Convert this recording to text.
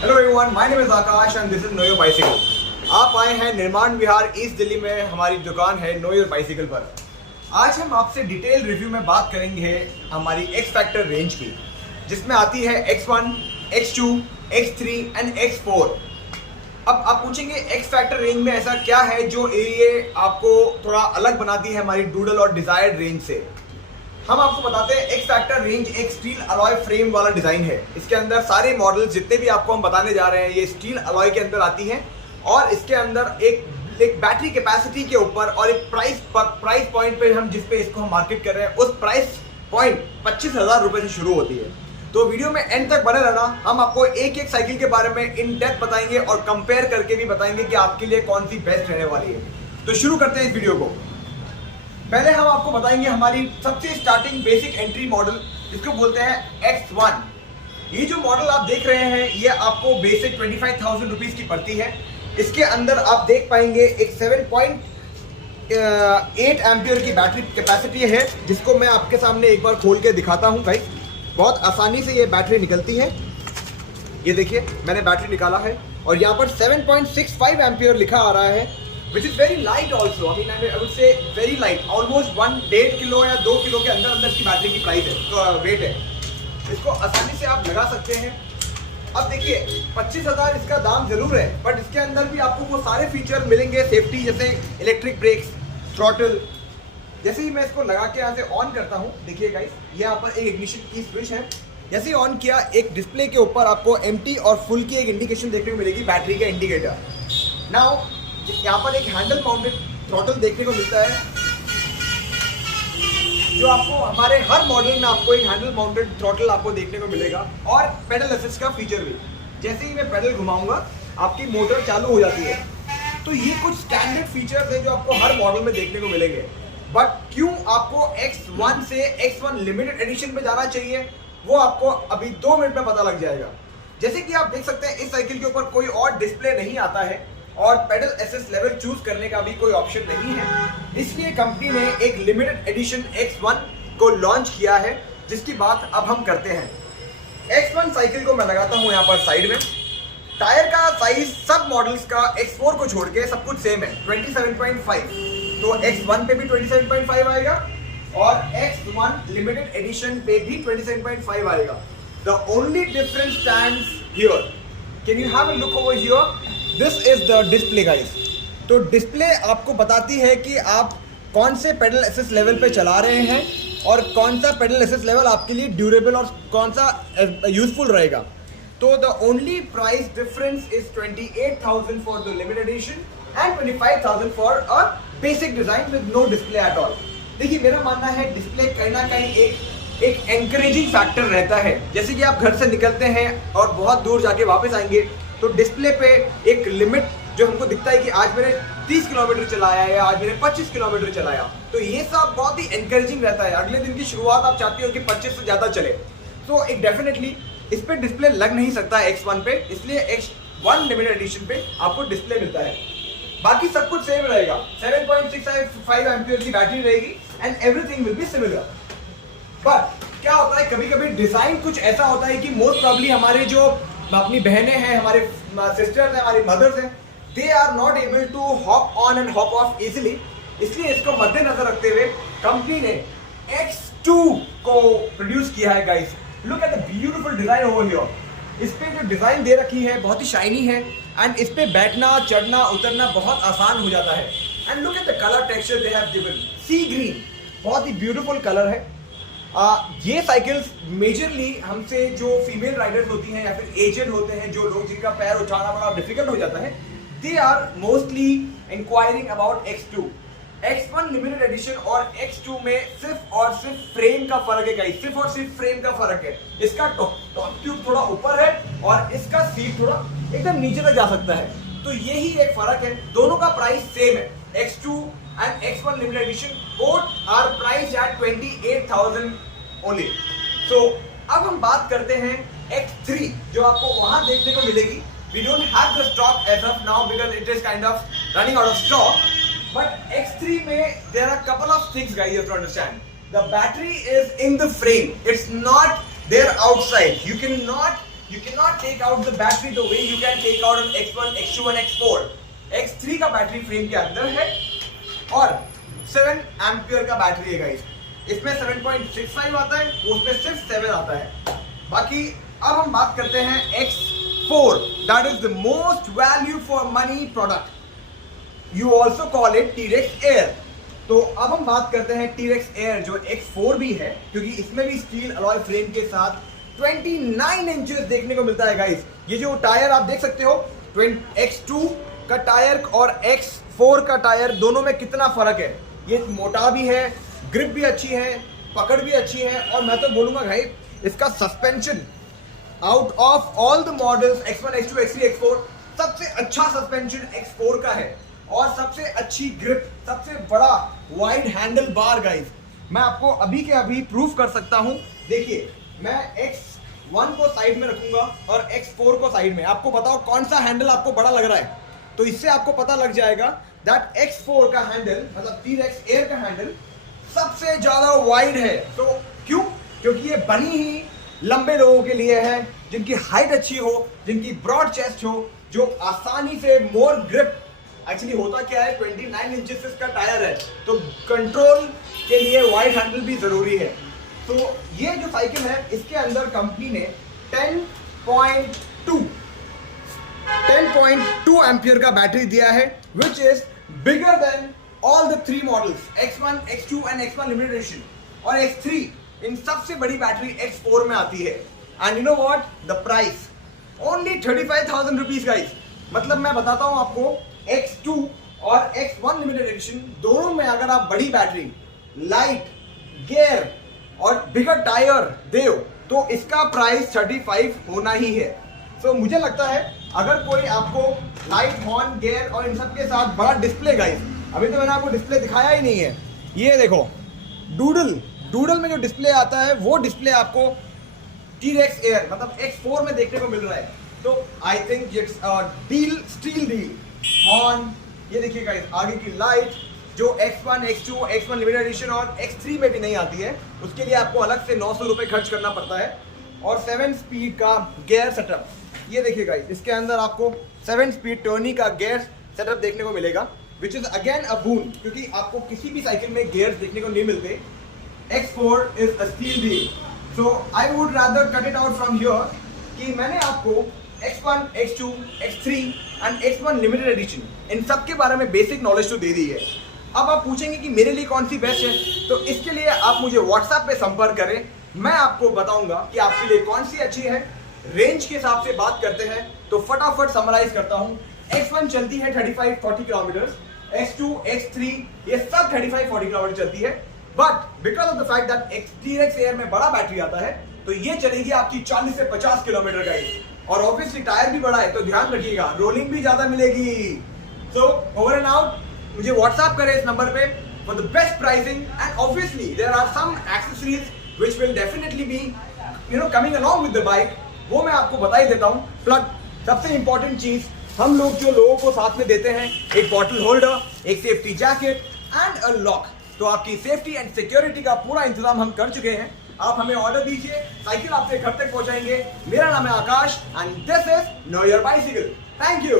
Hello everyone, my name is Akash and this is no your bicycle. आप आए हैं निर्माण विहार ईस्ट दिल्ली में, हमारी दुकान है नो योर बाइसिकल पर। आज हम आपसे डिटेल रिव्यू में बात करेंगे हमारी एक्स फैक्टर रेंज की, जिसमें आती है X1, X2, X3 and X4। अब आप पूछेंगे एक्स फैक्टर रेंज में ऐसा क्या है जो ये आपको थोड़ा अलग बनाती है हमारी डूडल और डिजायर्ड रेंज से। हम आपको बताते हैं एक्स फैक्टर रेंज एक स्टील अलॉय फ्रेम वाला डिजाइन है। इसके अंदर सारे मॉडल्स जितने भी आपको हम बताने जा रहे हैं ये स्टील अलॉय के अंदर आती हैं और इसके अंदर एक बैटरी कैपेसिटी के ऊपर और एक प्राइस पॉइंट पे हम जिस पे इसको हम मार्केट कर रहे हैं उस प्राइस पॉइंट 25,000 रुपए से शुरू होती है। तो वीडियो में एंड तक बने रहना, हम आपको एक एक साइकिल के बारे में इन डेप्थ बताएंगे और कंपेयर करके भी बताएंगे कि आपके लिए कौन सी बेस्ट रहने वाली है। तो शुरू करते हैं इस वीडियो को। पहले हम आपको बताएंगे हमारी सबसे स्टार्टिंग बेसिक एंट्री मॉडल, जिसको बोलते हैं X1। ये जो मॉडल आप देख रहे हैं ये आपको बेसिक 25,000 रुपीज की पड़ती है। इसके अंदर आप देख पाएंगे एक 7.8 एम्पियर की बैटरी कैपेसिटी है, जिसको मैं आपके सामने एक बार खोल के दिखाता हूँ गाइस। बहुत आसानी से ये बैटरी निकलती है। ये देखिए मैंने बैटरी निकाला है और यहाँ पर 7.65 एम्पियर लिखा आ रहा है, which is very light also. I mean, I would say very light. Almost 1.5 kilo या 2 किलो के अंदर की बैटरी की प्राइस है, तो वेट है। इसको आसानी से आप लगा सकते हैं। अब देखिए 25,000 इसका दाम जरूर है, बट इसके अंदर भी आपको वो सारे फीचर मिलेंगे सेफ्टी, जैसे इलेक्ट्रिक ब्रेक्स, थ्रॉटल। जैसे ही मैं इसको लगा के यहाँ से ऑन करता हूँ, देखिए गाइस ये यहाँ पर एक इग्निशन की स्विच है। जैसे ही ऑन किया एक डिस्प्ले के ऊपर आपको एम्प्टी और फुल की एक इंडिकेशन देखने को मिलेगी, बैटरी का इंडिकेटर। नाउ यहाँ पर एक हैंडल माउंटेड थ्रॉटल देखने को मिलता है, जो आपको हमारे हर मॉडल में आपको एक हैंडल माउंटेड थ्रॉटल आपको देखने को मिलेगा और पेडल असिस्ट का फीचर भी। जैसे ही मैं पेडल घुमाऊंगा आपकी मोटर चालू हो जाती है। तो ये कुछ स्टैंडर्ड फीचर्स हैं जो आपको हर मॉडल में देखने को मिलेंगे। बट क्यों आपको X1 से X1 लिमिटेड एडिशन में जाना चाहिए, वो आपको अभी 2 मिनट में पता लग जाएगा। जैसे कि आप देख सकते हैं इस साइकिल के ऊपर कोई और डिस्प्ले नहीं आता है और पेडल असिस्ट लेवल चूज करने का भी कोई ऑप्शन नहीं है। इसलिए कंपनी ने एक लिमिटेड एडिशन X1 को लॉन्च किया है, जिसकी बात अब हम करते हैं। X1 साइकिल को मैं लगाता हूं यहां पर साइड में। टायर का साइज सब मॉडल्स का X4 को छोड़ के सब कुछ सेम है, 27.5। तो X1 पे भी 27.5 आएगा और X1 लिमिटेड एडिशन पे भी 27.5 आएगा। The only difference stands here. Can you have a look over here? This is the display guys. तो डिस्प्ले आपको बताती है कि आप कौन से पेडल असिस्ट लेवल पे चला रहे हैं और कौन सा पेडल असिस्ट लेवल आपके लिए ड्यूरेबल और कौन सा यूजफुल रहेगा। तो the only price difference is 28,000 for the limited edition and 25,000 for a basic design with no display at all. देखिए मेरा मानना है डिस्प्ले कहीं ना कहीं एक एनकरेजिंग फैक्टर रहता है। जैसे कि आप घर से निकलते हैं और बहुत दूर जाके वापस आएंगे तो डिस्प्ले पे एक लिमिट जो हमको दिखता है कि आज मैंने 30 किलोमीटर चलाया या आज मैंने 25 किलोमीटर चलाया, तो ये सब बहुत ही एनकरेजिंग रहता है। अगले दिन की शुरुआत आप चाहते हो कि 25 से ज़्यादा चले, तो एक डेफिनेटली इस पे डिस्प्ले लग नहीं सकता X1 पे, इसलिए X1 लिमिटेड एडिशन पे आपको डिस्प्ले मिलता है। बाकी सब कुछ सेम रहेगा, 7.65 एम्पियर की बैटरी रहेगी and everything will be similar. But क्या होता है कभी कभी डिजाइन कुछ ऐसा होता है कि मोस्ट प्रॉब्ली हमारे जो अपनी बहनें हैं, हमारे सिस्टर्स हैं, हमारी मदर्स हैं, they are not able to hop on and hop off easily. इसलिए इसको मद्देनजर रखते हुए कंपनी ने X2 को प्रोड्यूस किया है guys. Look at the beautiful design over here. इस पे जो डिजाइन दे रखी है बहुत ही शाइनी है एंड इस पे बैठना, चढ़ना, उतरना बहुत आसान हो जाता है। And look at the colour texture they have given, see green, बहुत ही ब्यूटीफुल कलर है। ये साइकिल्स मेजरली हमसे जो फीमेल राइडर्स होती हैं या फिर एजेड होते हैं, जो लोग जिनका पैर उठाना बड़ा डिफिकल्ट हो जाता है, they are mostly inquiring about X2। X1 limited edition और X2 में सिर्फ और सिर्फ फ्रेम का फर्क है गाइस, सिर्फ और सिर्फ फ्रेम का फर्क है। इसका टॉप ट्यूब थोड़ा ऊपर है और इसका सीट थोड़ा एकदम नीचे तक जा सकता है, तो यही एक फर्क है। दोनों का प्राइस सेम है। X2 and X1 limited edition both are priced at 28,000 only. So अब हम बात करते हैं X3, जो आपको वहां देखने को मिलेगी। We don't have the stock as of now because it is kind of running out of stock. But X3 में there are couple of things guys you have to understand. The battery is in the frame. It's not there outside. You cannot You cannot take out the battery the way you can take out an X1, X2 and X4. X3 का battery frame के अंदर है और 7 ampere का battery है guys. इसमें 7.65 आता है, उसमें सिर्फ 7 आता है। बाकी अब हम बात करते हैं X4, that is the most value for money product. You also call it T-Rex Air। तो अब हम बात करते हैं T-Rex Air जो X4 भी है, क्योंकि इसमें भी स्टील अलॉय फ्रेम के साथ 29 इंचेस देखने को मिलता है गाइस। ये जो टायर आप देख सकते हो, X2 का टायर और X4 का टायर दोनों में कितना फर्क है। ये मोटा भी है, ग्रिप भी अच्छी है, पकड़ भी अच्छी है, और मैं तो बोलूंगा भाई इसका suspension out of all the models X1, X2, X3, X4 सबसे अच्छा सस्पेंशन X4 का है और सबसे अच्छी ग्रिप, सबसे बड़ा वाइड हैंडल बार गाइस। मैं आपको अभी के अभी प्रूफ कर सकता हूं। देखिए, मैं X1 को साइड में रखूंगा और X4 को साइड में। आपको बताओ कौन सा हैंडल आपको बड़ा लग रहा है, तो इससे आपको पता लग जाएगा दैट X4 का हैंडल, मतलब T-Rex Air का हैंडल सबसे ज्यादा वाइड है। तो क्यों? क्योंकि ये बनी ही लंबे लोगों के लिए है, जिनकी हाइट अच्छी हो, जिनकी ब्रॉड चेस्ट हो, जो आसानी से मोर ग्रिप। एक्चुअली होता क्या है, 29 इंचेस इसका टायर है, तो कंट्रोल के लिए वाइड हैंडल भी जरूरी है। तो ये जो साइकिल है, इसके अंदर कंपनी ने 10.2 एम्पियर का बैटरी दिया है, which is bigger than all the 3 models X1, X2 and X1 limited edition. और X3 इन सबसे बड़ी बैटरी X4 में आती है। And you know what, the price only 35,000 rupees guys. मतलब मैं बताता हूं आपको, X2 और X1 लिमिटेड एडिशन दोनों में अगर आप बड़ी बैटरी, लाइट, गियर और बिगर टायर दे तो इसका प्राइस 35 होना ही है। तो मुझे लगता है अगर कोई आपको लाइट, हॉर्न, गियर और इन सब के साथ बड़ा डिस्प्ले गाइस, अभी तो मैंने आपको डिस्प्ले दिखाया ही नहीं है, ये देखो डूडल में जो डिस्प्ले आता है वो डिस्प्ले आपको T-Rex Air मतलब X4 में देखने को मिल रहा है। तो I think it's deal, steal deal. Horn, ये देखिए गाइस, आगे की लाइट जो X1, X2, X1 limited edition और X3 में भी नहीं आती है, उसके लिए आपको अलग से 900 रुपये खर्च करना पड़ता है। और 7 स्पीड का गियर सेटअप, ये देखिए गाइस, इसके अंदर आपको 7 स्पीड टर्नी का गियर सेटअप देखने को मिलेगा, विच इज अगेन अ बून, क्योंकि आपको किसी भी साइकिल में गियर्स देखने को नहीं मिलते। X4 is a steel deal, so I would rather cut it out from here कि मैंने आपको X1, X2, X3 and X1 limited addition in सब के बारे में बेसिक नॉलेज तो दे दी है। अब आप पूछेंगे कि मेरे लिए कौन सी बेस्ट है, तो इसके लिए आप मुझे WhatsApp पे संपर्क करें, मैं आपको बताऊंगा कि आपके लिए कौन सी अच्छी है। रेंज के हिसाब से बात करते हैं तो फटाफट समराइज करता हूँ। X1 चलती है 35-40 किलोमीटर, X2, X3 ये सब 35-40 किलोमीटर चलती है, but because of the fact that T-Rex Air में बड़ा बैटरी आता है, तो ये चलेगी आपकी 40 से 50 किलोमीटर गाइस। और ऑब्वियसली टायर भी बड़ा है, तो ध्यान रखिएगा, रोलिंग भी ज्यादा मिलेगी। सो ओवर एंड आउट, मुझे व्हाट्सएप करें इस नंबर पे for the best pricing, and obviously there are some accessories which will definitely be coming along with the bike, वो मैं आपको बता ही देता हूँ। प्लग, सबसे इंपॉर्टेंट चीज, हम लोग जो लोगों को साथ में देते हैं, एक बॉटल होल्डर, एक safety jacket and a lock. तो आपकी सेफ्टी एंड सिक्योरिटी का पूरा इंतजाम हम कर चुके हैं। आप हमें ऑर्डर दीजिए, साइकिल आपके घर तक पहुंचाएंगे। मेरा नाम है Akash and this is no your bicycle. Thank you.